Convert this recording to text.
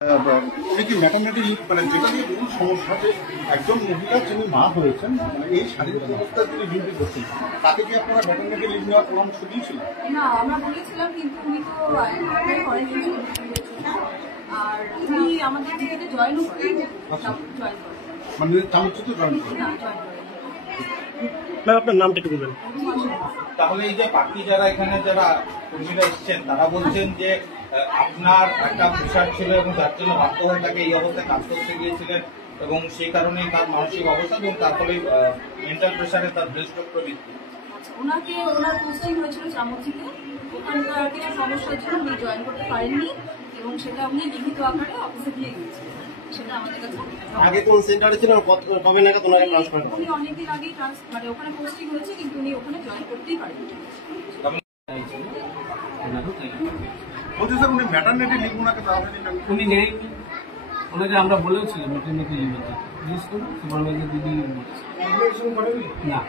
উনি কি maternity leave মানে যেটা নিয়ে বহু সমস্যা যে একজন মহিলা যিনি মা হয়েছেন মানে এই শারীরিক অবস্থায় তিনি ডিউটি করছেন তাকে কি আপনারা ম্যাটারনিটি লিভ নেওয়ার পরামর্শ দিয়েছিলেন? না, আমরা বলেছিলাম কিন্তু উনি তো অ্যাপ্লাই করেনি। আর উনি আমাদের ডিউটিতে জয়েনও করেন, মানে চামচিতে জয়েন করেন। আপনার নামটা একটু বলবেন। তাহলে এই যে বাকি যারা এখানে যারা কর্মীরা এসছেন তারা বলছেন যে আপনার একটা প্রেশার ছিল এবং যার জন্য বাধ্য হয়ে তাকে এই অবস্থায় কাজ করতে গিয়েছিলেন এবং সেই কারণেই তার মানসিক অবস্থা এবং তারপরে মেন্টাল প্রেশারে তার ব্রেস্ট ডক্টর মৃত্যু। ওনাকে ওনার পোস্টিং হয়েছিল চামচিতে, ওখানকার কিছু সমস্যার জন্য উনি জয়েন করতে পারেননি এবং সেটা উনি লিখিত আকারে অফিসে দিয়ে গিয়েছিলেন। সেটা আমাদের কাছে আগে কোন সেন্টারে ছিলেন, কবে নাগাদ ওনাকে ট্রান্সফার করেন? উনি অনেকদিন আগেই মানে ওখানে পোস্টিং হয়েছে কিন্তু উনি ওখানে জয়েন করতেই পারেননি। বলছি স্যার উনি ম্যাটারনিটি লিভ ওনাকে তাড়াতাড়ি উনি নেয়নি, ওনাকে আমরা বলেওছিলাম ম্যাটারনিটি লিভ নিতে, বিশেষ করে সুপারভাইজার দিদি না।